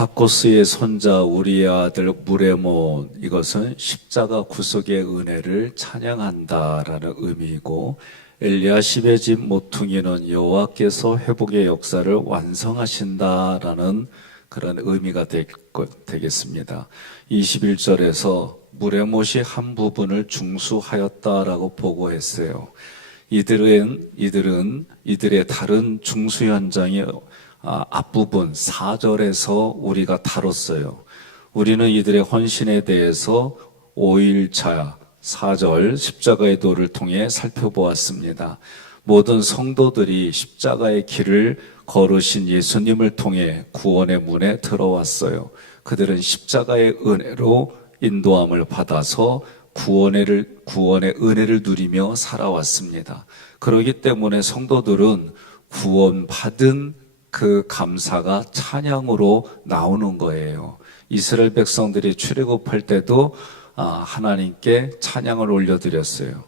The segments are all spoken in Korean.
학코스의 손자 우리의 아들 무레모, 이것은 십자가 구속의 은혜를 찬양한다라는 의미이고, 엘리야십의 집 모퉁이는 여호와께서 회복의 역사를 완성하신다라는 그런 의미가 되겠습니다. 21절에서 무레못이 한 부분을 중수하였다라고 보고했어요. 이들의 다른 중수 현장의 앞부분 4절에서 우리가 다뤘어요. 우리는 이들의 헌신에 대해서 5일차 4절 십자가의 도를 통해 살펴보았습니다. 모든 성도들이 십자가의 길을 걸으신 예수님을 통해 구원의 문에 들어왔어요. 그들은 십자가의 은혜로 인도함을 받아서 구원의 은혜를 누리며 살아왔습니다. 그렇기 때문에 성도들은 구원받은 그 감사가 찬양으로 나오는 거예요. 이스라엘 백성들이 출애굽할 때도 하나님께 찬양을 올려드렸어요.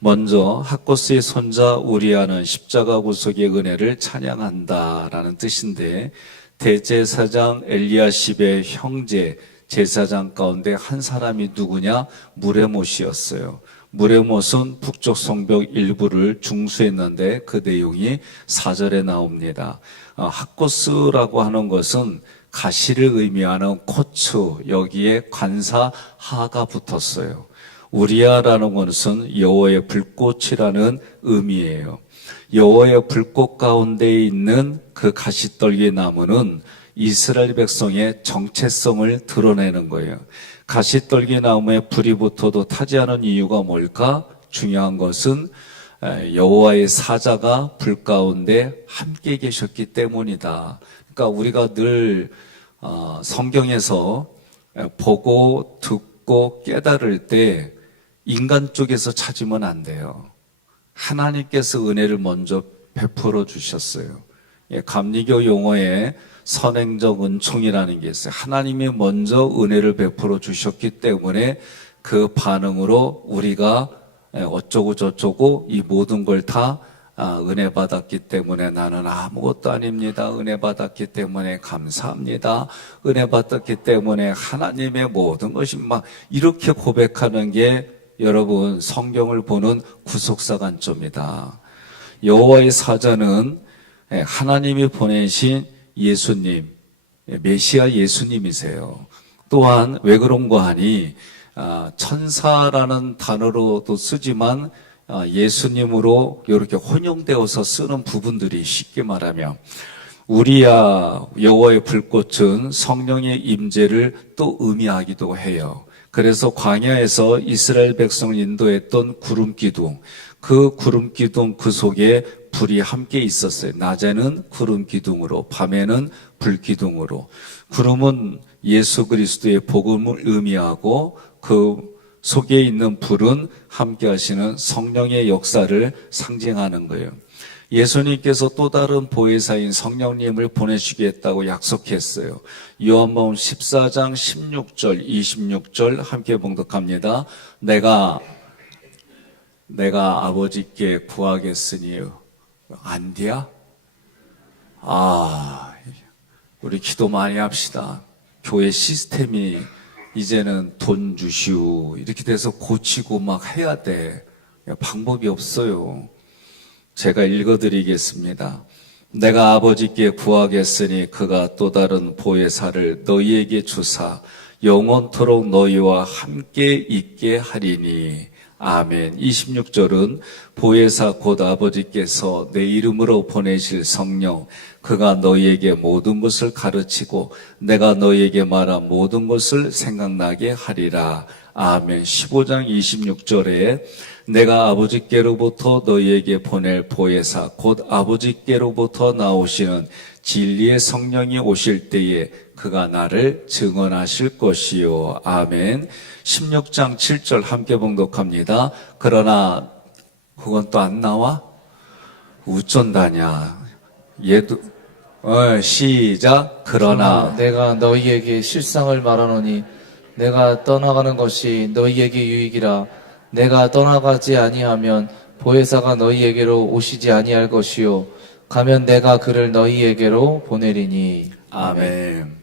먼저 학코스의 손자 우리아는 십자가 구속의 은혜를 찬양한다라는 뜻인데, 대제사장 엘리야십의 형제 제사장 가운데 한 사람이 누구냐? 무레못이었어요. 무레못은 북쪽 성벽 일부를 중수했는데 그 내용이 4절에 나옵니다. 학코스라고 하는 것은 가시를 의미하는 코츠, 여기에 관사 하가 붙었어요. 우리아라는 것은 여호와의 불꽃이라는 의미예요. 여호와의 불꽃 가운데 있는 그 가시떨기 나무는 이스라엘 백성의 정체성을 드러내는 거예요. 가시떨기 나무에 불이 붙어도 타지 않은 이유가 뭘까? 중요한 것은 여호와의 사자가 불 가운데 함께 계셨기 때문이다. 그러니까 우리가 늘 성경에서 보고 듣고 깨달을 때 인간 쪽에서 찾으면 안 돼요. 하나님께서 은혜를 먼저 베풀어 주셨어요. 감리교 용어에 선행적 은총이라는 게 있어요. 하나님이 먼저 은혜를 베풀어 주셨기 때문에 그 반응으로 우리가 어쩌고 저쩌고 이 모든 걸 다 은혜 받았기 때문에 나는 아무것도 아닙니다. 은혜 받았기 때문에 감사합니다. 은혜 받았기 때문에 하나님의 모든 것이 막 이렇게 고백하는 게 여러분 성경을 보는 구속사 관점이다. 여호와의 사자는 하나님이 보내신 예수님, 메시아 예수님이세요. 또한 왜 그런가 하니 천사라는 단어로도 쓰지만 예수님으로 이렇게 혼용되어서 쓰는 부분들이 쉽게 말하면 우리야 여호와의 불꽃은 성령의 임재를 또 의미하기도 해요. 그래서 광야에서 이스라엘 백성을 인도했던 구름기둥, 그 구름기둥 그 속에 불이 함께 있었어요. 낮에는 구름기둥으로, 밤에는 불기둥으로. 구름은 예수 그리스도의 복음을 의미하고 그 속에 있는 불은 함께 하시는 성령의 역사를 상징하는 거예요. 예수님께서 또 다른 보혜사인 성령님을 보내시겠다고 약속했어요. 요한복음 14장 16절, 26절 함께 봉독합니다. 내가 아버지께 구하겠으니 안 돼야? 우리 기도 많이 합시다. 교회 시스템이 이제는 돈 주시오 이렇게 돼서 고치고 막 해야 돼. 방법이 없어요. 제가 읽어드리겠습니다. 내가 아버지께 구하겠으니 그가 또 다른 보혜사를 너희에게 주사 영원토록 너희와 함께 있게 하리니. 아멘. 26절은 보혜사 곧 아버지께서 내 이름으로 보내실 성령, 그가 너희에게 모든 것을 가르치고 내가 너희에게 말한 모든 것을 생각나게 하리라. 아멘. 15장 26절에 내가 아버지께로부터 너희에게 보낼 보혜사 곧 아버지께로부터 나오시는 진리의 성령이 오실 때에 그가 나를 증언하실 것이요. 아멘. 16장 7절 함께 봉독합니다. 그러나 그건 또 안 나와? 우쩐다냐. 얘도 시작. 그러나 내가 너희에게 실상을 말하노니 내가 떠나가는 것이 너희에게 유익이라. 내가 떠나가지 아니하면 보혜사가 너희에게로 오시지 아니할 것이요 가면 내가 그를 너희에게로 보내리니. 아멘.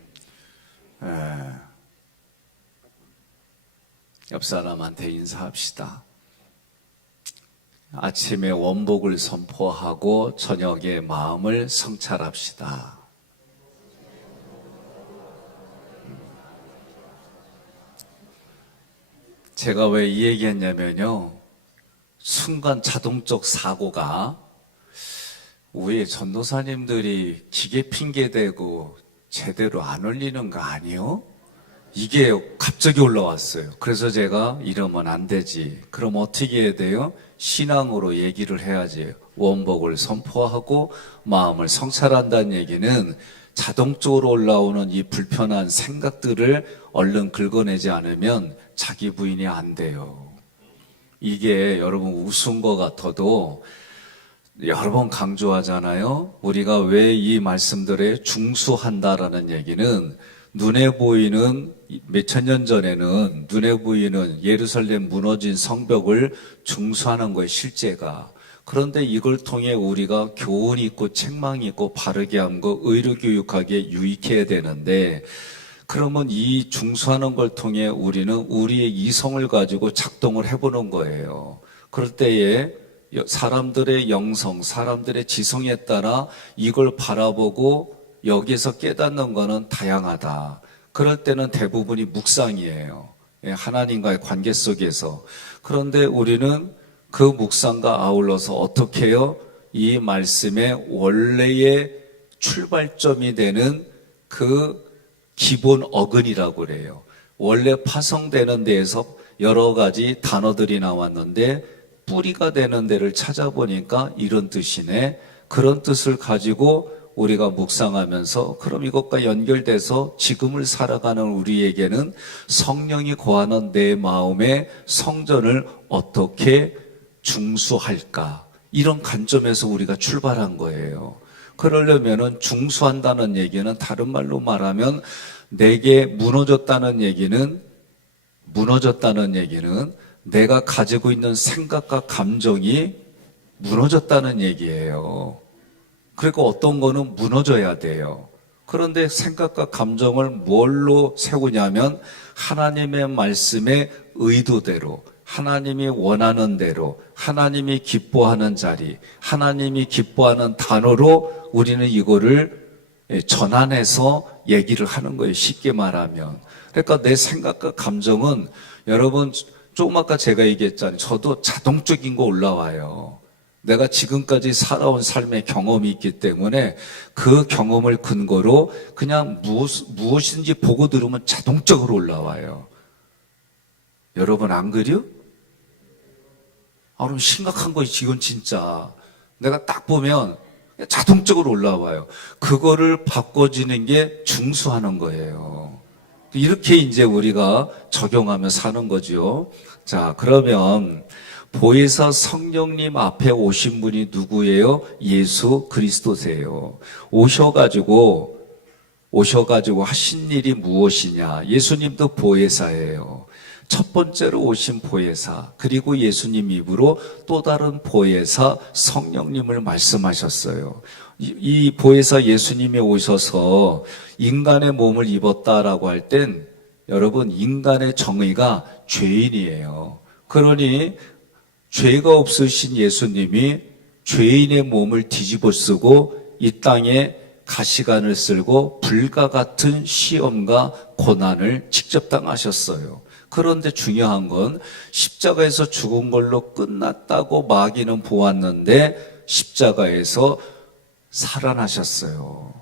옆 사람한테 인사합시다. 아침에 원복을 선포하고 저녁에 마음을 성찰합시다. 제가 왜 이 얘기했냐면요, 순간 자동적 사고가 우리 전도사님들이 기계 핑계대고 제대로 안 올리는 거 아니요? 이게 갑자기 올라왔어요. 그래서 제가 이러면 안 되지. 그럼 어떻게 해야 돼요? 신앙으로 얘기를 해야지. 원복을 선포하고 마음을 성찰한다는 얘기는 자동적으로 올라오는 이 불편한 생각들을 얼른 긁어내지 않으면 자기 부인이 안 돼요. 이게 여러분 우스운 것 같아도 여러 번 강조하잖아요. 우리가 왜 이 말씀들에 중수한다라는 얘기는 눈에 보이는 몇천 년 전에는 눈에 보이는 예루살렘 무너진 성벽을 중수하는 거예요, 실제가. 그런데 이걸 통해 우리가 교훈이 있고 책망이 있고 바르게 함과 의로 교육하게 유익해야 되는데, 그러면 이 중수하는 걸 통해 우리는 우리의 이성을 가지고 작동을 해보는 거예요. 그럴 때에 사람들의 영성, 사람들의 지성에 따라 이걸 바라보고 여기에서 깨닫는 거는 다양하다. 그럴 때는 대부분이 묵상이에요. 하나님과의 관계 속에서. 그런데 우리는 그 묵상과 아울러서 어떻게 해요? 이 말씀의 원래의 출발점이 되는 그 기본 어근이라고 그래요. 원래 파송되는 데에서 여러 가지 단어들이 나왔는데 뿌리가 되는 데를 찾아보니까 이런 뜻이네. 그런 뜻을 가지고 우리가 묵상하면서 그럼 이것과 연결돼서 지금을 살아가는 우리에게는 성령이 거하는 내 마음의 성전을 어떻게 중수할까? 이런 관점에서 우리가 출발한 거예요. 그러려면은 중수한다는 얘기는 다른 말로 말하면 내게 무너졌다는 얘기는 내가 가지고 있는 생각과 감정이 무너졌다는 얘기예요. 그리고 어떤 거는 무너져야 돼요. 그런데 생각과 감정을 뭘로 세우냐면 하나님의 말씀의 의도대로, 하나님이 원하는 대로, 하나님이 기뻐하는 자리, 하나님이 기뻐하는 단어로 우리는 이거를 전환해서 얘기를 하는 거예요. 쉽게 말하면. 그러니까 내 생각과 감정은 여러분 조금 아까 제가 얘기했잖아요. 저도 자동적인 거 올라와요. 내가 지금까지 살아온 삶의 경험이 있기 때문에 그 경험을 근거로 그냥 무엇인지 보고 들으면 자동적으로 올라와요. 여러분 안 그래요? 그럼 심각한 거지. 이건 진짜 내가 딱 보면 자동적으로 올라와요. 그거를 바꿔주는 게 중수하는 거예요. 이렇게 이제 우리가 적용하며 사는 거죠. 자, 그러면 보혜사 성령님 앞에 오신 분이 누구예요? 예수 그리스도세요. 오셔가지고 하신 일이 무엇이냐? 예수님도 보혜사예요. 첫 번째로 오신 보혜사, 그리고 예수님 입으로 또 다른 보혜사 성령님을 말씀하셨어요. 이 보혜사 예수님이 오셔서 인간의 몸을 입었다라고 할 땐 여러분 인간의 정의가 죄인이에요. 그러니 죄가 없으신 예수님이 죄인의 몸을 뒤집어 쓰고 이 땅에 가시관을 쓸고 불과 같은 시험과 고난을 직접 당하셨어요. 그런데 중요한 건 십자가에서 죽은 걸로 끝났다고 마귀는 보았는데 십자가에서 살아나셨어요.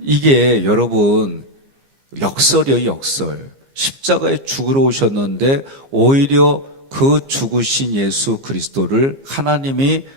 이게 여러분 역설이에요, 역설. 십자가에 죽으러 오셨는데 오히려 그 죽으신 예수 그리스도를 하나님이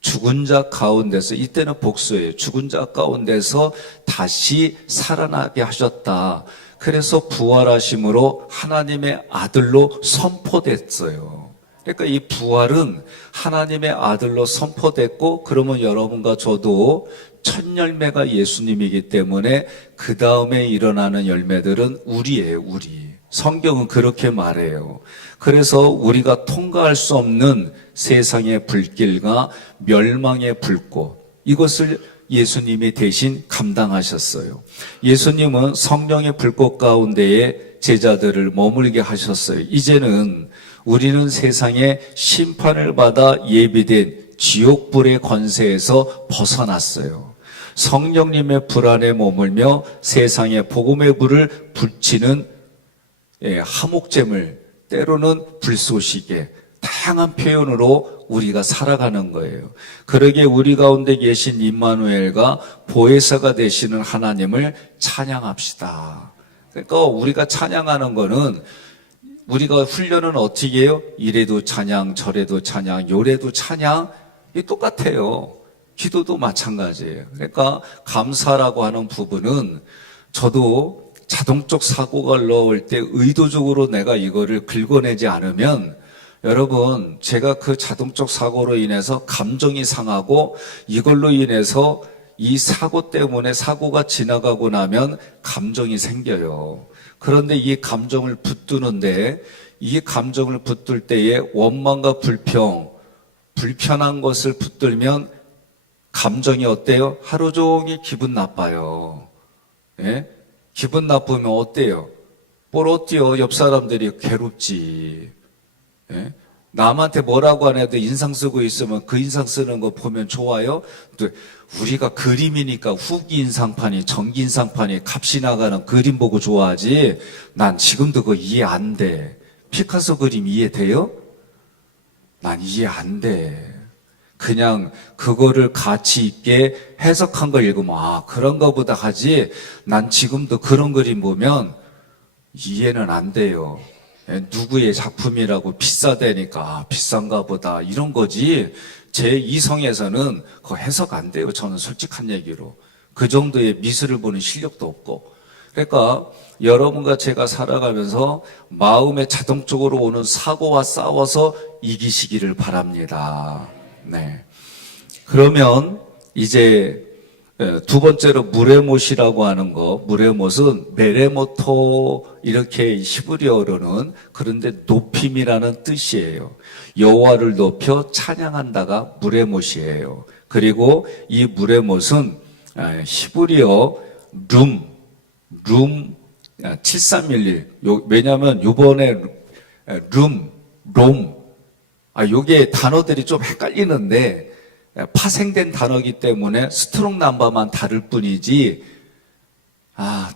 죽은 자 가운데서, 이때는 복수예요. 죽은 자 가운데서 다시 살아나게 하셨다. 그래서 부활하심으로 하나님의 아들로 선포됐어요. 그러니까 이 부활은 하나님의 아들로 선포됐고, 그러면 여러분과 저도 첫 열매가 예수님이기 때문에 그 다음에 일어나는 열매들은 우리예요, 우리. 성경은 그렇게 말해요. 그래서 우리가 통과할 수 없는 세상의 불길과 멸망의 불꽃, 이것을 예수님이 대신 감당하셨어요. 예수님은 성령의 불꽃 가운데에 제자들을 머물게 하셨어요. 이제는 우리는 세상에 심판을 받아 예비된 지옥불의 권세에서 벗어났어요. 성령님의 불 안에 머물며 세상에 복음의 불을 붙이는 하목잼을, 때로는 불쏘시개, 다양한 표현으로 우리가 살아가는 거예요. 그러기에 우리 가운데 계신 임마누엘과 보혜사가 되시는 하나님을 찬양합시다. 그러니까 우리가 찬양하는 거는, 우리가 훈련은 어떻게 해요? 이래도 찬양, 저래도 찬양, 요래도 찬양, 이 똑같아요. 기도도 마찬가지예요. 그러니까 감사라고 하는 부분은, 저도 자동적 사고가 올라올 때 의도적으로 내가 이거를 긁어내지 않으면, 여러분, 제가 그 자동적 사고로 인해서 감정이 상하고, 이걸로 인해서 이 사고 때문에 사고가 지나가고 나면 감정이 생겨요. 그런데 이 감정을 붙드는데, 이 감정을 붙들 때에 원망과 불편한 것을 붙들면 감정이 어때요? 하루 종일 기분 나빠요. 예? 기분 나쁘면 어때요? 뭘 어때요? 옆 사람들이 괴롭지. 예? 남한테 뭐라고 안 해도 인상 쓰고 있으면 그 인상 쓰는 거 보면 좋아요? 또 우리가 그림이니까 후기 인상판이, 전기 인상판이 값이 나가는 그림 보고 좋아하지. 난 지금도 그거 이해 안 돼. 피카소 그림 이해돼요? 난 이해 안 돼. 그냥 그거를 가치 있게 해석한 걸 읽으면 그런가 보다 하지, 난 지금도 그런 그림 보면 이해는 안 돼요. 누구의 작품이라고 비싸다니까 비싼가 보다 이런 거지, 제 이성에서는 그거 해석 안 돼요. 저는 솔직한 얘기로 그 정도의 미술을 보는 실력도 없고. 그러니까 여러분과 제가 살아가면서 마음에 자동적으로 오는 사고와 싸워서 이기시기를 바랍니다. 네. 그러면 이제 두 번째로 무레못이라고 하는 거, 무레못은 메레모토, 이렇게 히브리어로는, 그런데 높임이라는 뜻이에요. 여호와를 높여 찬양한다가 무레못이에요. 그리고 이 무레못은 히브리어 룸 7311. 왜냐하면 이번에 롬, 요게 단어들이 좀 헷갈리는데 파생된 단어이기 때문에 스트롱 넘버만 다를 뿐이지,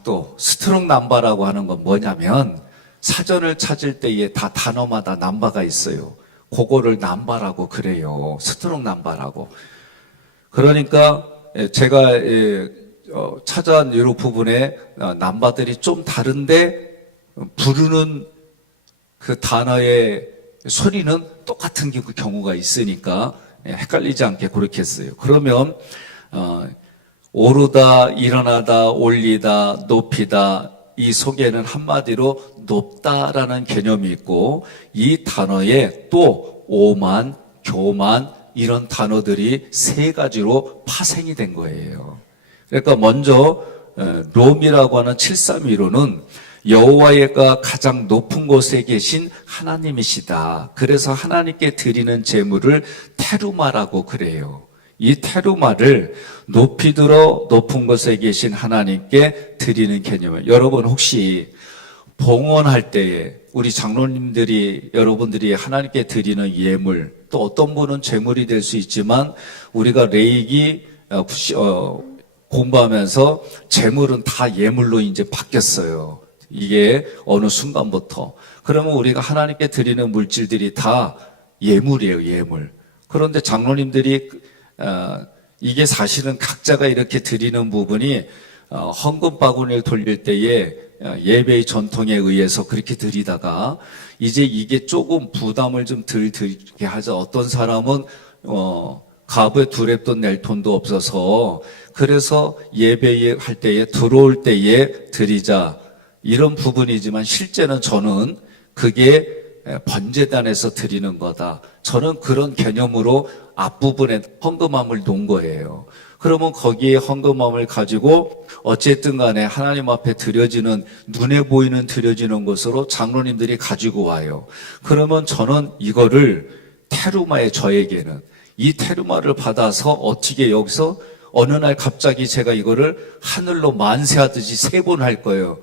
또 스트롱 넘버라고 하는 건 뭐냐면, 사전을 찾을 때에 다 단어마다 넘버가 있어요. 그거를 넘버라고 그래요. 스트롱 넘버라고. 그러니까 제가 찾아온 이 부분에 넘버들이 좀 다른데 부르는 그 단어의 소리는 똑같은 경우가 있으니까 헷갈리지 않게 그렇게 했어요. 그러면 오르다, 일어나다, 올리다, 높이다, 이 속에는 한마디로 높다라는 개념이 있고, 이 단어에 또 오만, 교만, 이런 단어들이 세 가지로 파생이 된 거예요. 그러니까 먼저 롬이라고 하는 731호는 여호와가 가장 높은 곳에 계신 하나님이시다. 그래서 하나님께 드리는 제물을 테루마라고 그래요. 이 테루마를 높이 들어 높은 곳에 계신 하나님께 드리는 개념이에요. 여러분 혹시 봉헌할 때에 우리 장로님들이, 여러분들이 하나님께 드리는 예물, 또 어떤 분은 제물이 될 수 있지만, 우리가 레이기 공부하면서 제물은 다 예물로 이제 바뀌었어요. 이게 어느 순간부터. 그러면 우리가 하나님께 드리는 물질들이 다 예물이에요, 예물. 그런데 장로님들이 이게 사실은 각자가 이렇게 드리는 부분이 헌금 바구니를 돌릴 때에 예배의 전통에 의해서 그렇게 드리다가, 이제 이게 조금 부담을 좀 덜 들게 하자. 어떤 사람은 가부에 두랩돈 낼 돈도 없어서, 그래서 예배할 때에 들어올 때에 드리자, 이런 부분이지만, 실제는 저는 그게 번제단에서 드리는 거다. 저는 그런 개념으로 앞부분에 헌금함을 놓은 거예요. 그러면 거기에 헌금함을 가지고 어쨌든 간에 하나님 앞에 드려지는, 눈에 보이는 드려지는 것으로 장로님들이 가지고 와요. 그러면 저는 이거를 테루마의, 저에게는 이 테루마를 받아서 어떻게 여기서 어느 날 갑자기 제가 이거를 하늘로 만세하듯이 3번 할 거예요.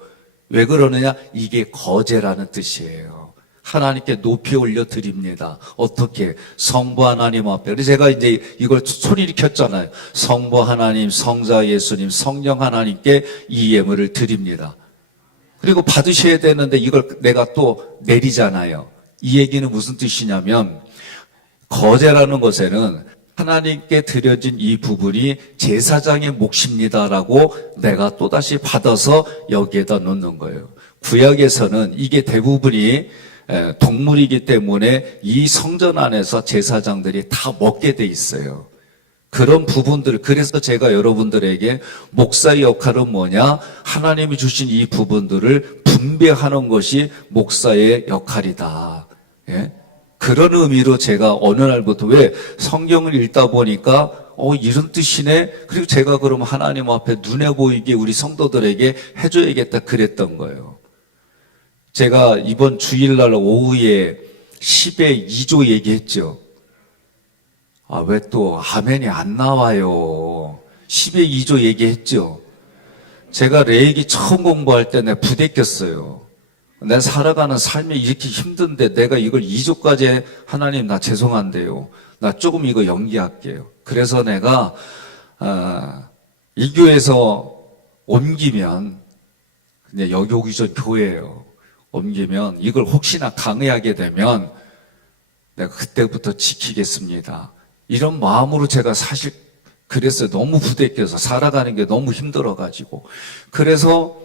왜 그러느냐? 이게 거제라는 뜻이에요. 하나님께 높이 올려 드립니다. 어떻게? 성부 하나님 앞에. 그래서 제가 이제 이걸 소리를 켰잖아요. 성부 하나님, 성자 예수님, 성령 하나님께 이 예물을 드립니다. 그리고 받으셔야 되는데 이걸 내가 또 내리잖아요. 이 얘기는 무슨 뜻이냐면, 거제라는 것에는 하나님께 드려진 이 부분이 제사장의 몫입니다라고 내가 또다시 받아서 여기에다 놓는 거예요. 구약에서는 이게 대부분이 동물이기 때문에 이 성전 안에서 제사장들이 다 먹게 돼 있어요. 그런 부분들, 그래서 제가 여러분들에게 목사의 역할은 뭐냐? 하나님이 주신 이 부분들을 분배하는 것이 목사의 역할이다. 예? 그런 의미로 제가 어느 날부터 왜 성경을 읽다 보니까 이런 뜻이네. 그리고 제가 그럼 하나님 앞에 눈에 보이게 우리 성도들에게 해줘야겠다 그랬던 거예요. 제가 이번 주일날 오후에 10의 2조 얘기했죠. 왜 또 아멘이 안 나와요. 10의 2조 얘기했죠. 제가 레이기 처음 공부할 때 내가 부대꼈어요. 내가 살아가는 삶이 이렇게 힘든데 내가 이걸 2조까지 하나님 나 죄송한데요. 나 조금 이거 연기할게요. 그래서 내가 이 교회에서 옮기면 근데 여기 오기 전 교회예요. 옮기면 이걸 혹시나 강의하게 되면 내가 그때부터 지키겠습니다. 이런 마음으로 제가 사실 그랬어요. 너무 부대껴서 살아가는 게 너무 힘들어가지고. 그래서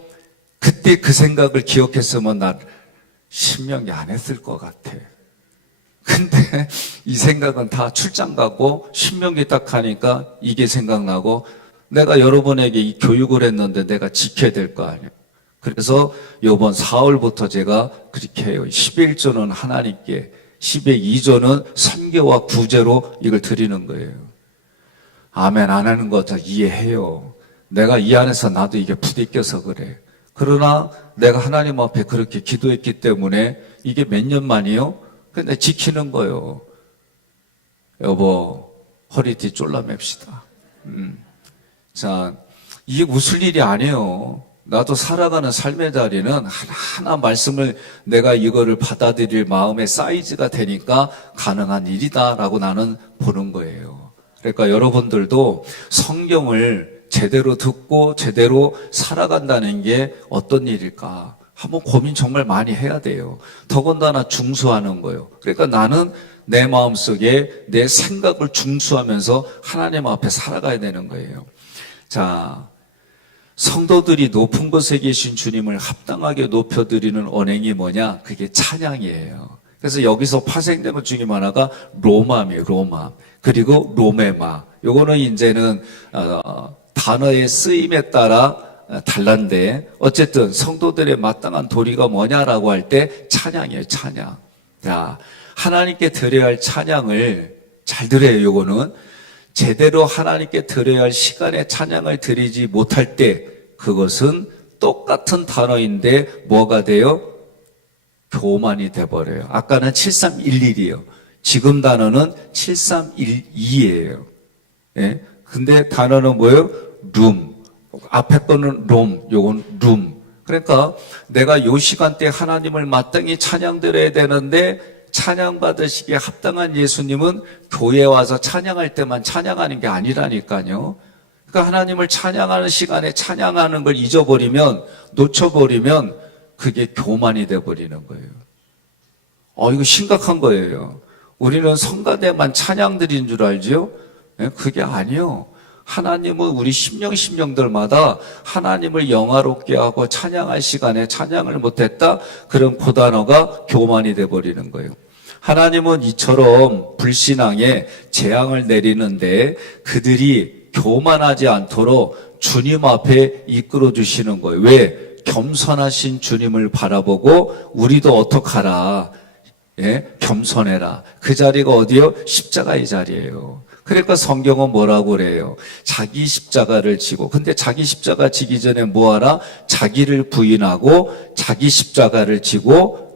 그때 그 생각을 기억했으면 난 신명기 안 했을 것 같아. 근데 이 생각은 다 출장 가고 신명기 딱 하니까 이게 생각나고 내가 여러분에게 이 교육을 했는데 내가 지켜야 될 거 아니에요. 그래서 이번 4월부터 제가 그렇게 해요. 11조는 하나님께, 10의 2조는 선교와 구제로 이걸 드리는 거예요. 아멘 안 하는 거 다 이해해요. 내가 이 안에서 나도 이게 부대껴서 그래. 그러나 내가 하나님 앞에 그렇게 기도했기 때문에 이게 몇 년 만이요? 근데 지키는 거예요. 여보, 허리띠 졸라맵시다. 자, 이게 웃을 일이 아니에요. 나도 살아가는 삶의 자리는 하나하나 말씀을 내가 이거를 받아들일 마음의 사이즈가 되니까 가능한 일이다라고 나는 보는 거예요. 그러니까 여러분들도 성경을 제대로 듣고 제대로 살아간다는 게 어떤 일일까? 한번 고민 정말 많이 해야 돼요. 더군다나 중수하는 거예요. 그러니까 나는 내 마음속에 내 생각을 중수하면서 하나님 앞에 살아가야 되는 거예요. 자, 성도들이 높은 곳에 계신 주님을 합당하게 높여드리는 언행이 뭐냐? 그게 찬양이에요. 그래서 여기서 파생된 것 중에 하나가 로마이에요. 로마. 그리고 로메마. 요거는 이제는 단어의 쓰임에 따라 달란데 어쨌든 성도들의 마땅한 도리가 뭐냐라고 할 때 찬양이에요. 찬양. 자, 하나님께 드려야 할 찬양을 잘 들어요. 요거는 제대로 하나님께 드려야 할 시간에 찬양을 드리지 못할 때 그것은 똑같은 단어인데 뭐가 돼요? 교만이 돼버려요. 아까는 7311이에요. 지금 단어는 7312예요. 예? 근데 단어는 뭐예요? 룸. 앞에 거는 롬, 요건 룸. 그러니까 내가 요 시간대 하나님을 마땅히 찬양 드려야 되는데 찬양 받으시기에 합당한 예수님은 교회에 와서 찬양할 때만 찬양하는 게 아니라니까요. 그러니까 하나님을 찬양하는 시간에 찬양하는 걸 잊어버리면, 놓쳐버리면 그게 교만이 돼버리는 거예요. 이거 심각한 거예요. 우리는 성가대만 찬양 드리는 줄 알죠? 그게 아니요. 하나님은 우리 심령들마다 하나님을 영화롭게 하고 찬양할 시간에 찬양을 못했다? 그럼 그 단어가 교만이 돼버리는 거예요. 하나님은 이처럼 불신앙에 재앙을 내리는데 그들이 교만하지 않도록 주님 앞에 이끌어 주시는 거예요. 왜? 겸손하신 주님을 바라보고 우리도 어떡하라? 예? 겸손해라. 그 자리가 어디요? 십자가의 자리예요. 그러니까 성경은 뭐라고 그래요? 자기 십자가를 지고. 근데 자기 십자가 지기 전에 뭐하라? 자기를 부인하고 자기 십자가를 지고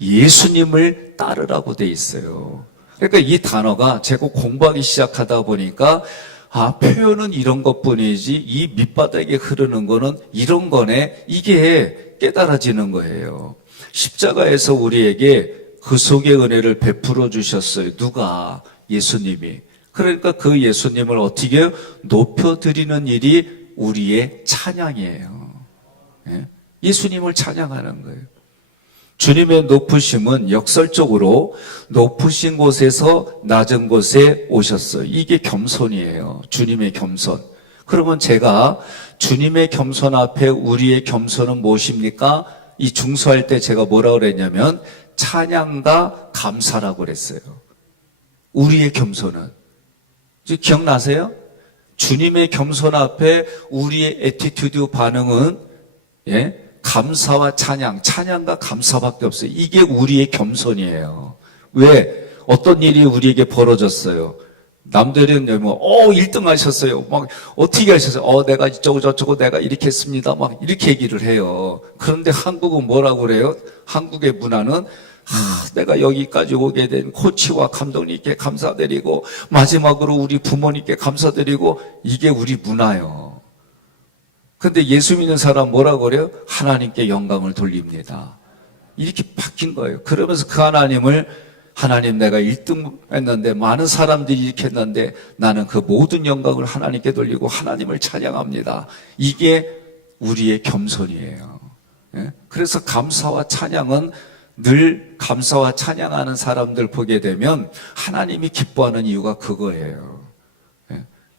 예수님을 따르라고 돼 있어요. 그러니까 이 단어가 제가 공부하기 시작하다 보니까 아, 표현은 이런 것뿐이지 이 밑바닥에 흐르는 거는 이런 거네. 이게 깨달아지는 거예요. 십자가에서 우리에게 그 속의 은혜를 베풀어 주셨어요. 누가? 예수님이. 그러니까 그 예수님을 어떻게 높여드리는 일이 우리의 찬양이에요. 예수님을 찬양하는 거예요. 주님의 높으심은 역설적으로 높으신 곳에서 낮은 곳에 오셨어요. 이게 겸손이에요. 주님의 겸손. 그러면 제가 주님의 겸손 앞에 우리의 겸손은 무엇입니까? 이 중수할 때 제가 뭐라고 그랬냐면 찬양과 감사라고 그랬어요. 우리의 겸손은. 기억나세요? 주님의 겸손 앞에 우리의 애티튜드 반응은 감사와 찬양, 찬양과 감사밖에 없어요. 이게 우리의 겸손이에요. 왜? 어떤 일이 우리에게 벌어졌어요. 남들은 뭐, 1등 하셨어요. 막, 어떻게 하셨어요? 내가 저쩌고 내가 이렇게 했습니다. 막, 이렇게 얘기를 해요. 그런데 한국은 뭐라고 그래요? 한국의 문화는, 내가 여기까지 오게 된 코치와 감독님께 감사드리고, 마지막으로 우리 부모님께 감사드리고, 이게 우리 문화예요. 근데 예수 믿는 사람 뭐라고 그래요? 하나님께 영광을 돌립니다. 이렇게 바뀐 거예요. 그러면서 그 하나님 내가 1등 했는데 많은 사람들이 이렇게 했는데 나는 그 모든 영광을 하나님께 돌리고 하나님을 찬양합니다. 이게 우리의 겸손이에요. 그래서 감사와 찬양은 늘 감사와 찬양하는 사람들 보게 되면 하나님이 기뻐하는 이유가 그거예요.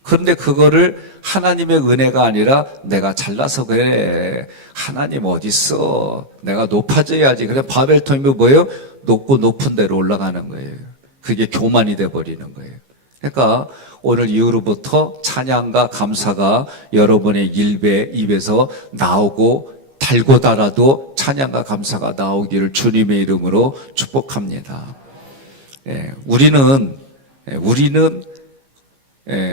그런데 그거를 하나님의 은혜가 아니라 내가 잘나서 그래. 하나님 어딨어. 내가 높아져야지. 그래 바벨탑이 뭐예요? 높고 높은 데로 올라가는 거예요. 그게 교만이 돼버리는 거예요. 그러니까 오늘 이후로부터 찬양과 감사가 여러분의 입에서 나오고 달고 달아도 찬양과 감사가 나오기를 주님의 이름으로 축복합니다. 우리는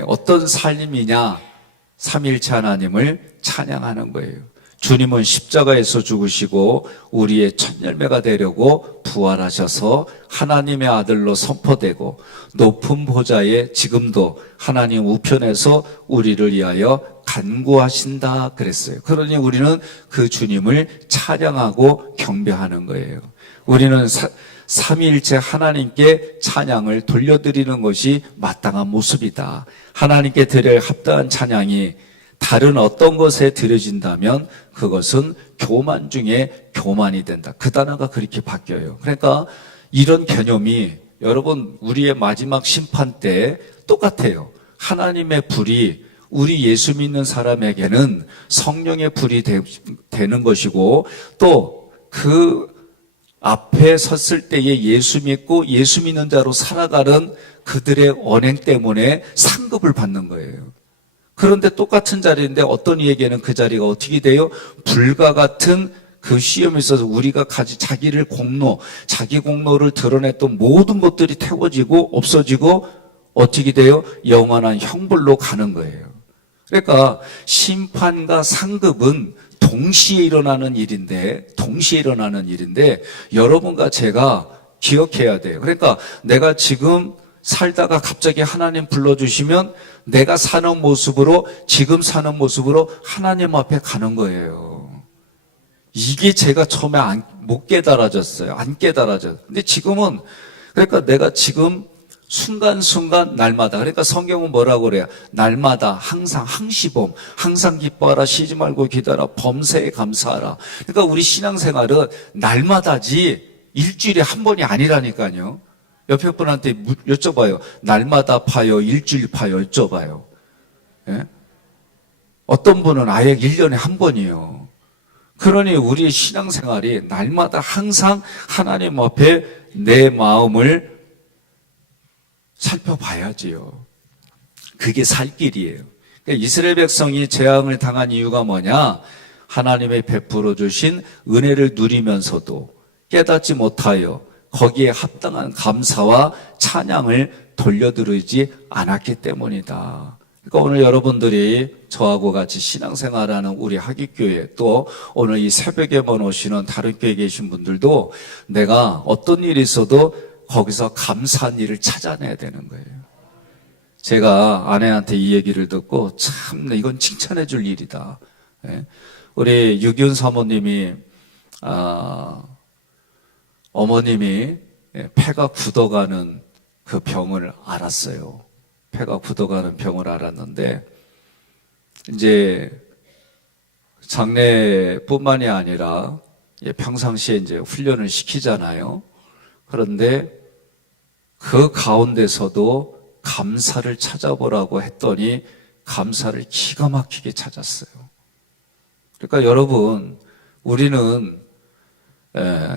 어떤 삶이냐? 삼위일체 하나님을 찬양하는 거예요. 주님은 십자가에서 죽으시고 우리의 첫 열매가 되려고 부활하셔서 하나님의 아들로 선포되고 높은 보좌에 지금도 하나님 우편에서 우리를 위하여 간구하신다 그랬어요. 그러니 우리는 그 주님을 찬양하고 경배하는 거예요. 우리는 삼위일체 하나님께 찬양을 돌려드리는 것이 마땅한 모습이다. 하나님께 드릴 합당한 찬양이 다른 어떤 것에 드려진다면 그것은 교만 중에 교만이 된다. 그 단어가 그렇게 바뀌어요. 그러니까 이런 개념이 여러분 우리의 마지막 심판 때 똑같아요. 하나님의 불이 우리 예수 믿는 사람에게는 성령의 불이 되는 것이고 또 그 앞에 섰을 때에 예수 믿고 예수 믿는 자로 살아가는 그들의 언행 때문에 상급을 받는 거예요. 그런데 똑같은 자리인데 어떤 이에게는 그 자리가 어떻게 돼요? 불과 같은 그 시험에 있어서 우리가 자기 공로를 드러냈던 모든 것들이 태워지고 없어지고 어떻게 돼요? 영원한 형벌로 가는 거예요. 그러니까 심판과 상급은 동시에 일어나는 일인데 여러분과 제가 기억해야 돼요. 그러니까 내가 지금 살다가 갑자기 하나님 불러주시면 내가 사는 모습으로 지금 사는 모습으로 하나님 앞에 가는 거예요. 이게 제가 처음에 못 깨달아졌어요. 안 깨달아졌어요. 근데 지금은 그러니까 내가 지금 순간순간 날마다 그러니까 성경은 뭐라고 그래요? 날마다 항상 항시범 항상 기뻐하라 쉬지 말고 기도하라 범사에 감사하라. 그러니까 우리 신앙생활은 날마다지 일주일에 한 번이 아니라니까요. 옆에 분한테 여쭤봐요. 날마다 파요? 일주일 파요? 여쭤봐요. 어떤 분은 아예 1년에 한 번이요. 그러니 우리의 신앙생활이 날마다 항상 하나님 앞에 내 마음을 살펴봐야지요. 그게 살 길이에요. 그러니까 이스라엘 백성이 재앙을 당한 이유가 뭐냐? 하나님의 베풀어 주신 은혜를 누리면서도 깨닫지 못하여 거기에 합당한 감사와 찬양을 돌려드리지 않았기 때문이다. 그러니까 오늘 여러분들이 저하고 같이 신앙생활하는 우리 하깃교회 또 오늘 이 새벽에만 오시는 다른 교회에 계신 분들도 내가 어떤 일이 있어도 거기서 감사한 일을 찾아내야 되는 거예요. 제가 아내한테 이 얘기를 듣고 참 이건 칭찬해 줄 일이다. 예. 우리 유기훈 사모님이 어머님이 폐가 굳어가는 그 병을 알았어요. 폐가 굳어가는 병을 알았는데 이제 장례뿐만이 아니라 평상시에 이제 훈련을 시키잖아요. 그런데 그 가운데서도 감사를 찾아보라고 했더니 감사를 기가 막히게 찾았어요. 그러니까 여러분, 우리는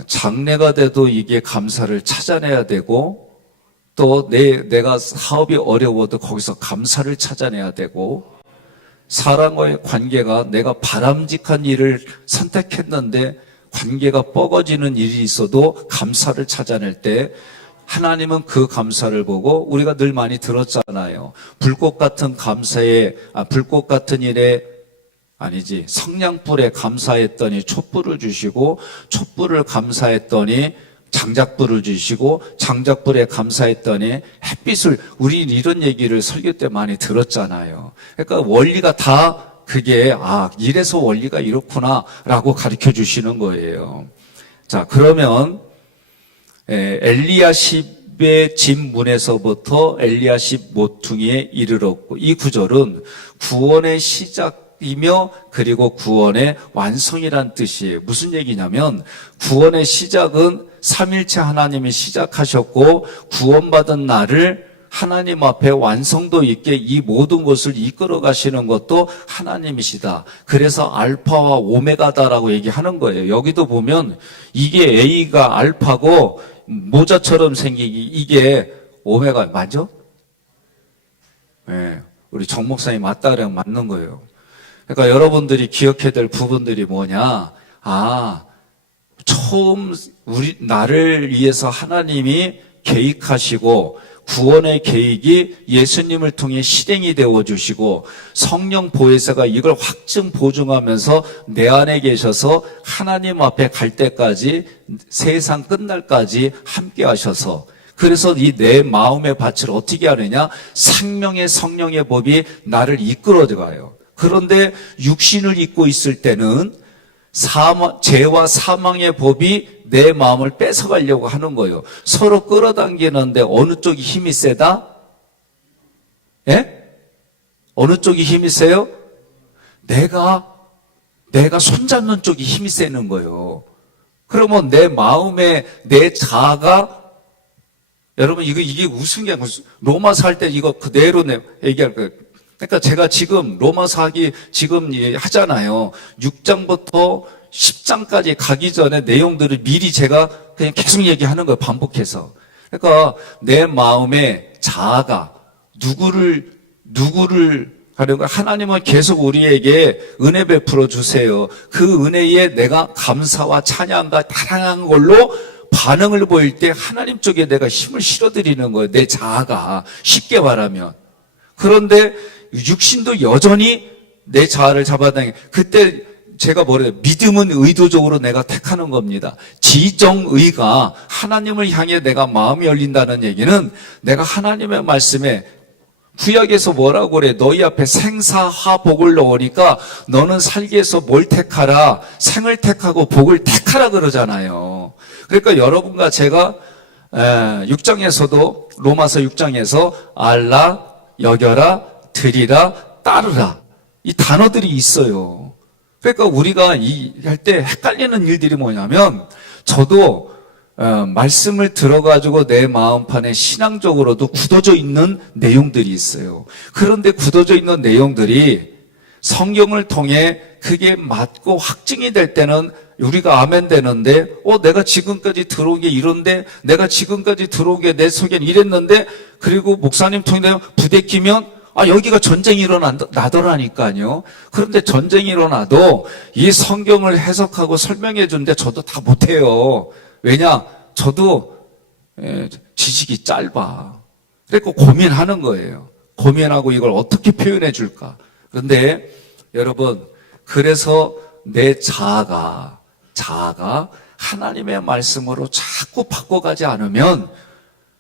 장래가 돼도 이게 감사를 찾아내야 되고, 또 내가 사업이 어려워도 거기서 감사를 찾아내야 되고, 사람과의 관계가 내가 바람직한 일을 선택했는데 관계가 뻐거지는 일이 있어도 감사를 찾아낼 때 하나님은 그 감사를 보고, 우리가 늘 많이 들었잖아요. 불꽃 같은 불꽃 같은 일에 아니지, 성냥불에 감사했더니 촛불을 주시고, 촛불을 감사했더니 장작불을 주시고, 장작불에 감사했더니 햇빛을, 우리 이런 얘기를 설교 때 많이 들었잖아요. 그러니까 원리가 다 그게 이래서 원리가 이렇구나라고 가르쳐 주시는 거예요. 자, 그러면 엘리야십의 집 문에서부터 엘리야십 모퉁이에 이르렀고, 이 구절은 구원의 시작이며 그리고 구원의 완성이란 뜻이에요. 무슨 얘기냐면 구원의 시작은 삼일체 하나님이 시작하셨고, 구원받은 나를 하나님 앞에 완성도 있게 이 모든 것을 이끌어 가시는 것도 하나님이시다. 그래서 알파와 오메가다라고 얘기하는 거예요. 여기도 보면 이게 A가 알파고 모자처럼 생기기, 이게 오메가 맞죠? 네, 우리 정 목사님 맞다 그러면 맞는 거예요. 그러니까 여러분들이 기억해야 될 부분들이 뭐냐? 처음 나를 위해서 하나님이 계획하시고, 구원의 계획이 예수님을 통해 실행이 되어 주시고, 성령 보혜사가 이걸 확증 보증하면서 내 안에 계셔서 하나님 앞에 갈 때까지, 세상 끝날까지 함께 하셔서, 그래서 이 내 마음의 밭을 어떻게 하느냐? 생명의 성령의 법이 나를 이끌어가요. 그런데 육신을 입고 있을 때는 죄와 사망의 법이 내 마음을 뺏어가려고 하는 거예요. 서로 끌어당기는데 어느 쪽이 힘이 세다? 예? 어느 쪽이 힘이 세요? 내가 손잡는 쪽이 힘이 세는 거예요. 그러면 내 마음에 내 자아가, 여러분 이게 웃은 게 아니고 로마서 할 때 이거 그대로 얘기할 거예요. 그러니까 제가 지금 로마서 하기 지금 하잖아요. 6장부터 10장까지 가기 전에 내용들을 미리 제가 그냥 계속 얘기하는 거예요. 반복해서. 그러니까 내 마음의 자아가 누구를 하려고, 하나님은 계속 우리에게 은혜 베풀어 주세요. 그 은혜에 내가 감사와 찬양과 사랑한 걸로 반응을 보일 때 하나님 쪽에 내가 힘을 실어드리는 거예요. 내 자아가, 쉽게 말하면. 그런데 육신도 여전히 내 자아를 잡아당겨. 그때 제가 뭐래요? 믿음은 의도적으로 내가 택하는 겁니다. 지정의가 하나님을 향해 내가 마음이 열린다는 얘기는, 내가 하나님의 말씀에, 구약에서 뭐라고 그래? 너희 앞에 생사화복을 넣으니까 너는 살기 위해서 뭘 택하라? 생을 택하고 복을 택하라 그러잖아요. 그러니까 여러분과 제가 6장에서도, 로마서 6장에서 알라, 여겨라, 드리라, 따르라, 이 단어들이 있어요. 그러니까 우리가 할 때 헷갈리는 일들이 뭐냐면, 저도 말씀을 들어가지고 내 마음판에 신앙적으로도 굳어져 있는 내용들이 있어요. 그런데 굳어져 있는 내용들이 성경을 통해 그게 맞고 확증이 될 때는 우리가 아멘 되는데, 내가 지금까지 들어온 게 이런데, 내가 지금까지 들어온 게 내 속엔 이랬는데, 그리고 목사님 통해 부대끼면 여기가 전쟁이 일어나더라니까요. 그런데 전쟁이 일어나도 이 성경을 해석하고 설명해 주는데 저도 다 못해요. 왜냐? 저도 지식이 짧아. 그래서 고민하는 거예요. 고민하고 이걸 어떻게 표현해 줄까? 그런데 여러분, 그래서 내 자아가 하나님의 말씀으로 자꾸 바꿔가지 않으면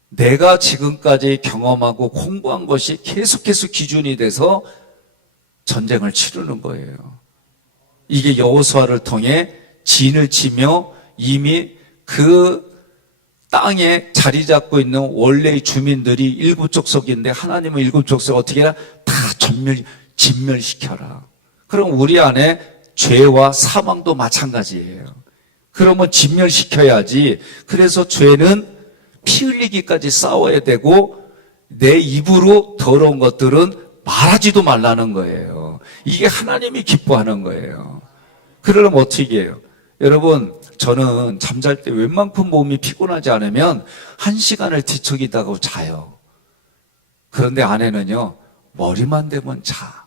내가 지금까지 경험하고 공부한 것이 계속해서 기준이 돼서 전쟁을 치르는 거예요. 이게 여호수아를 통해 진을 치며 이미 그 땅에 자리 잡고 있는 원래의 주민들이 일곱 족속인데 하나님은 일곱 족속 어떻게 해라? 다 진멸시켜라. 그럼 우리 안에 죄와 사망도 마찬가지예요. 그러면 진멸시켜야지. 그래서 죄는 피 흘리기까지 싸워야 되고 내 입으로 더러운 것들은 말하지도 말라는 거예요. 이게 하나님이 기뻐하는 거예요. 그러려면 어떻게 해요? 여러분, 저는 잠잘 때 웬만큼 몸이 피곤하지 않으면 1시간을 뒤척이다가 자요. 그런데 아내는요, 머리만 대면 자.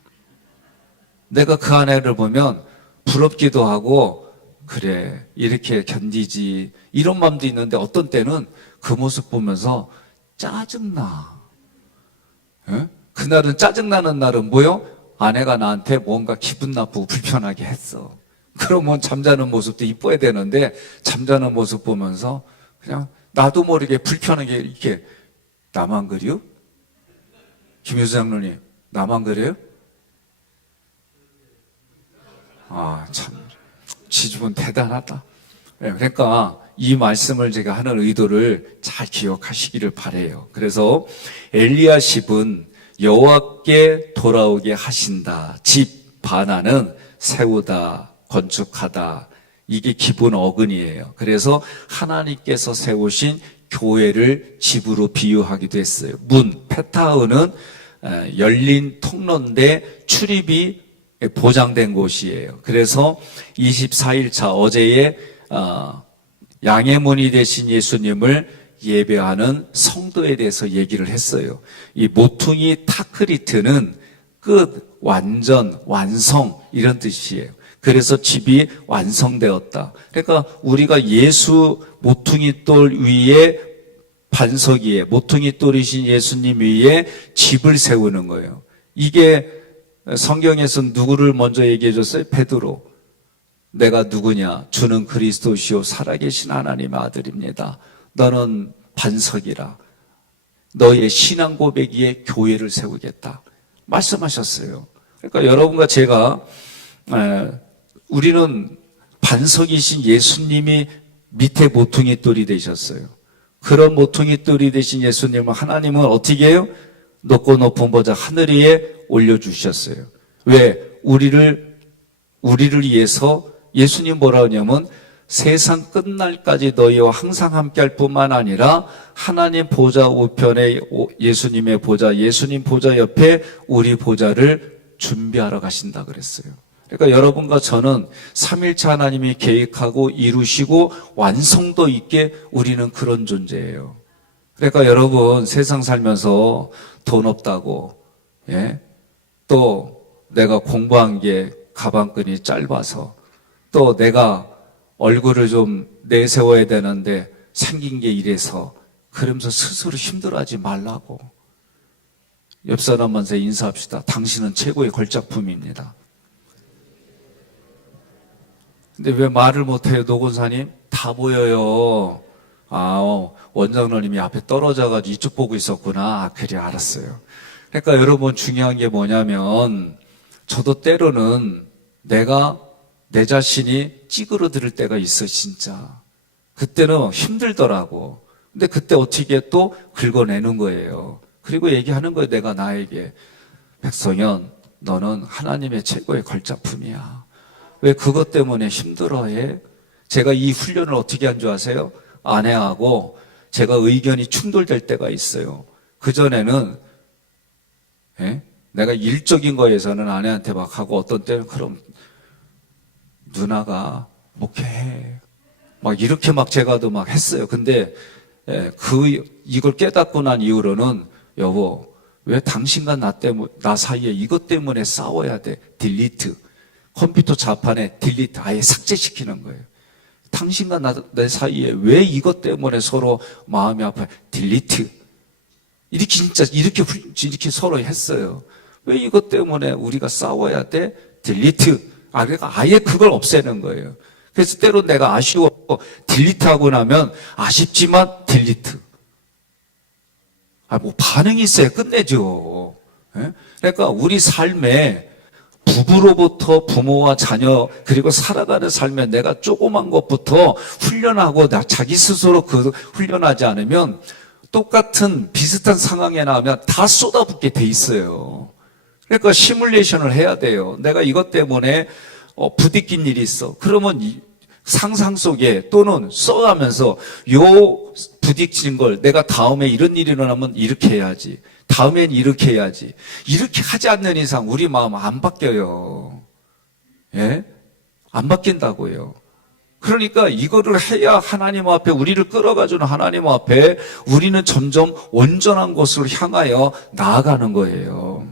내가 그 아내를 보면 부럽기도 하고, 그래, 이렇게 견디지. 이런 마음도 있는데 어떤 때는 그 모습 보면서 짜증나. 에? 그날은 짜증나는 날은 뭐요? 아내가 나한테 뭔가 기분 나쁘고 불편하게 했어. 그러면 잠자는 모습도 이뻐야 되는데 잠자는 모습 보면서 그냥 나도 모르게 불편하게 이렇게 나만 그래요? 김효수 장로님 나만 그래요? 아, 참 지주분 대단하다. 그러니까 이 말씀을 제가 하는 의도를 잘 기억하시기를 바라요. 그래서 엘리야십은 여호와께 돌아오게 하신다. 집 바나는 세우다. 건축하다. 이게 기본 어근이에요. 그래서 하나님께서 세우신 교회를 집으로 비유하기도 했어요. 문, 페타흐는 열린 통로인데 출입이 보장된 곳이에요. 그래서 24일차 어제의 양의 문이 되신 예수님을 예배하는 성도에 대해서 얘기를 했어요. 이 모퉁이 타크리트는 끝, 완전, 완성 이런 뜻이에요. 그래서 집이 완성되었다. 그러니까 우리가 예수 모퉁이 돌 위에 반석 위에 모퉁이 돌이신 예수님 위에 집을 세우는 거예요. 이게 성경에서 누구를 먼저 얘기해 줬어요? 베드로. 내가 누구냐? 주는 그리스도시요 살아계신 하나님의 아들입니다. 너는 반석이라. 너의 신앙 고백 위에 교회를 세우겠다. 말씀하셨어요. 그러니까 여러분과 제가 우리는 반석이신 예수님이 밑에 모퉁이 돌이 되셨어요. 그런 모퉁이 돌이 되신 예수님은 하나님은 어떻게 해요? 높고 높은 보좌 하늘 위에 올려주셨어요. 왜? 우리를 위해서 예수님 뭐라 하냐면 세상 끝날까지 너희와 항상 함께할 뿐만 아니라 하나님 보좌 우편에 예수님의 보좌, 예수님 보좌 옆에 우리 보좌를 준비하러 가신다 그랬어요. 그러니까 여러분과 저는 3일차 하나님이 계획하고 이루시고 완성도 있게 우리는 그런 존재예요. 그러니까 여러분 세상 살면서 돈 없다고, 예? 또 내가 공부한 게 가방끈이 짧아서 또 내가 얼굴을 좀 내세워야 되는데 생긴 게 이래서 그러면서 스스로 힘들어하지 말라고. 옆 사람한테 인사합시다. 당신은 최고의 걸작품입니다. 근데 왜 말을 못해요, 노건사님? 다 보여요. 아, 원장로님이 앞에 떨어져가지고 이쪽 보고 있었구나. 아, 그래, 알았어요. 그러니까 여러분 중요한 게 뭐냐면, 저도 때로는 내가 내 자신이 찌그러들 때가 있어, 진짜. 그때는 힘들더라고. 근데 그때 어떻게 또 긁어내는 거예요. 그리고 얘기하는 거예요, 내가 나에게. 백성현, 너는 하나님의 최고의 걸작품이야. 왜 그것 때문에 힘들어해? 제가 이 훈련을 어떻게 한 줄 아세요? 아내하고 제가 의견이 충돌될 때가 있어요. 그전에는 내가 일적인 거에서는 아내한테 막 하고 어떤 때는 그럼 누나가 목회해. 막 이렇게 막 제가도 막 했어요. 근데 이걸 깨닫고 난 이후로는 여보, 왜 당신과 나 사이에 이것 때문에 싸워야 돼? 딜리트. 컴퓨터 자판에 딜리트 아예 삭제시키는 거예요. 당신과 내 사이에 왜 이것 때문에 서로 마음이 아파요? 딜리트. 이렇게 진짜 이렇게 서로 했어요. 왜 이것 때문에 우리가 싸워야 돼? 딜리트. 그러니까 아예 그걸 없애는 거예요. 그래서 때로 내가 아쉬워 딜리트하고 나면 아쉽지만 딜리트. 뭐 반응이 있어야 끝내죠. 예? 그러니까 우리 삶에 부부로부터 부모와 자녀 그리고 살아가는 삶에 내가 조그만 것부터 훈련하고 자기 스스로 그 훈련하지 않으면 똑같은 비슷한 상황에 나오면 다 쏟아붓게 돼 있어요. 그러니까 시뮬레이션을 해야 돼요. 내가 이것 때문에 부딪힌 일이 있어. 그러면 상상 속에 또는 써가면서 요 부딪힌 걸 내가 다음에 이런 일이 일어나면 이렇게 해야지. 다음엔 이렇게 해야지. 이렇게 하지 않는 이상 우리 마음 안 바뀌어요. 예? 안 바뀐다고요. 그러니까 이거를 해야 하나님 앞에 우리를 끌어가주는 하나님 앞에 우리는 점점 온전한 곳으로 향하여 나아가는 거예요.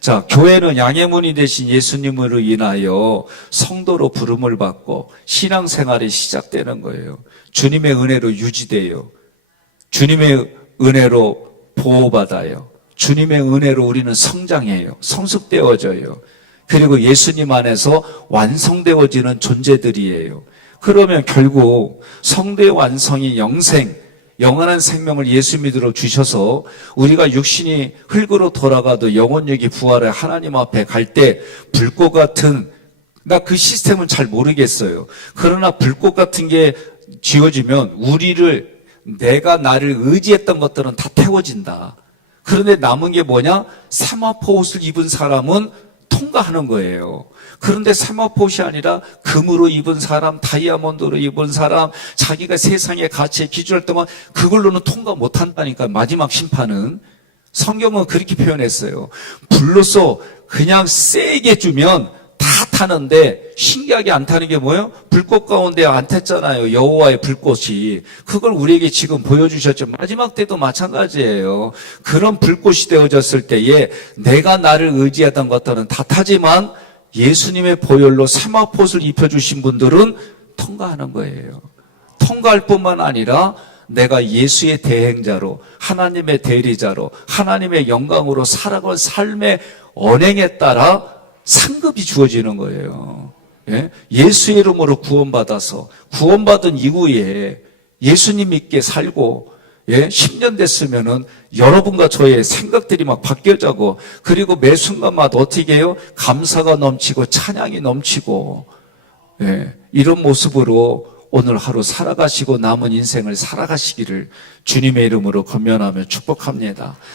자, 교회는 양의 문이 되신 예수님으로 인하여 성도로 부름을 받고 신앙생활이 시작되는 거예요. 주님의 은혜로 유지돼요. 주님의 은혜로 보호받아요. 주님의 은혜로 우리는 성장해요. 성숙되어져요. 그리고 예수님 안에서 완성되어지는 존재들이에요. 그러면 결국 성도의 완성이 영생, 영원한 생명을 예수 믿으러 주셔서 우리가 육신이 흙으로 돌아가도 영혼력이 부활해 하나님 앞에 갈 때 불꽃 같은, 나 그 시스템은 잘 모르겠어요. 그러나 불꽃 같은 게 지어지면 우리를, 내가 나를 의지했던 것들은 다 태워진다. 그런데 남은 게 뭐냐? 세마포 옷을 입은 사람은 통과하는 거예요. 그런데 세마포옷이 아니라 금으로 입은 사람, 다이아몬드로 입은 사람, 자기가 세상의 가치에 기준할 동안 그걸로는 통과 못한다니까. 마지막 심판은 성경은 그렇게 표현했어요. 불로써 그냥 세게 주면 다 타는데 신기하게 안 타는 게 뭐예요? 불꽃 가운데 안 탔잖아요. 여호와의 불꽃이. 그걸 우리에게 지금 보여주셨죠. 마지막 때도 마찬가지예요. 그런 불꽃이 되어졌을 때에 내가 나를 의지하던 것들은 다 타지만 예수님의 보혈로 세마포옷을 입혀주신 분들은 통과하는 거예요. 통과할 뿐만 아니라 내가 예수의 대행자로, 하나님의 대리자로, 하나님의 영광으로 살아갈 삶의 언행에 따라 상급이 주어지는 거예요. 예? 예수의 이름으로 구원받아서 구원받은 이후에 예수님 믿게 살고 10년 됐으면은 여러분과 저의 생각들이 막 바뀌어자고, 그리고 매 순간마다 어떻게 해요? 감사가 넘치고 찬양이 넘치고, 이런 모습으로 오늘 하루 살아가시고 남은 인생을 살아가시기를 주님의 이름으로 권면하며 축복합니다.